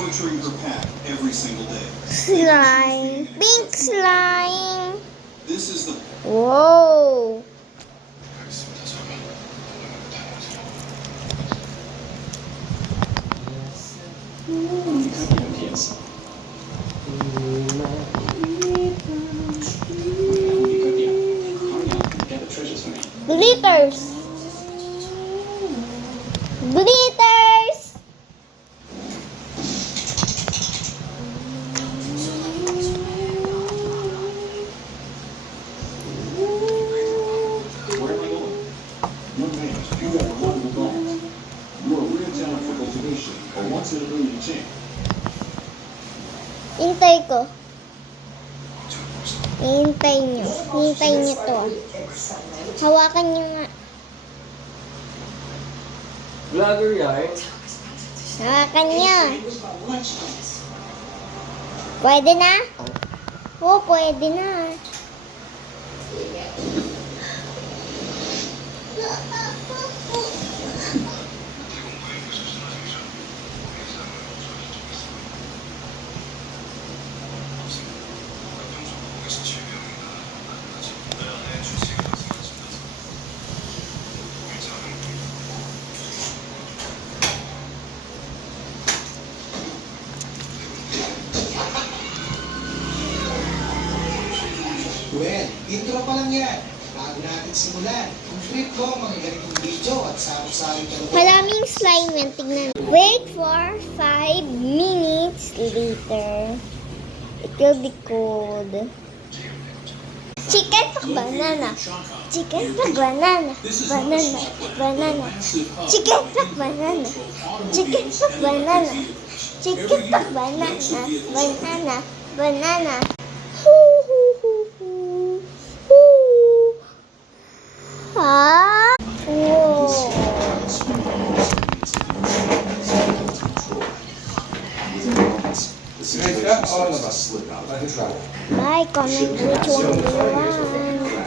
entering her pack every single day. Slime. Pink slime. This is the Whoa. Glitters. Glitters. Where am I going? Young man, you have remarkable dogs. You are a real talent for cultivation, a once in a million chance. Hintay ko. Hintay nyo. Hintay nyo to. Hawakan nyo nga. Vlogger yan. Hawakan nyo. Pwede na? Oo, pwede na. Well, intro pa lang yan. Bago natin simulan, kung trip ko mga ganitong video at sarong-sarong kalungkot. Maraming slime yan. Tignan. Wait for 5 minutes later. It will be cold. Chicken pak banana. Chicken pak banana. Banana. Banana. Chicken pak banana. Chicken pak banana. Chicken pak banana. Banana. Banana. Hoo hoo hoo hoo. Hoo. Ah. Whoa. Guys, all of us slip out. Let it travel. Like, comment which one do you want in the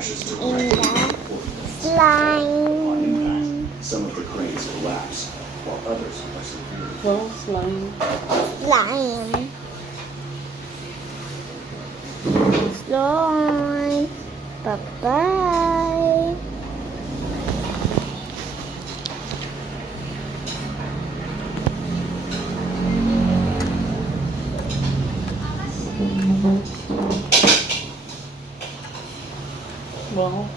slime. Some of the cranes collapse, while others are severely. So, slime. Slime. Slime. Bye-bye. Wow.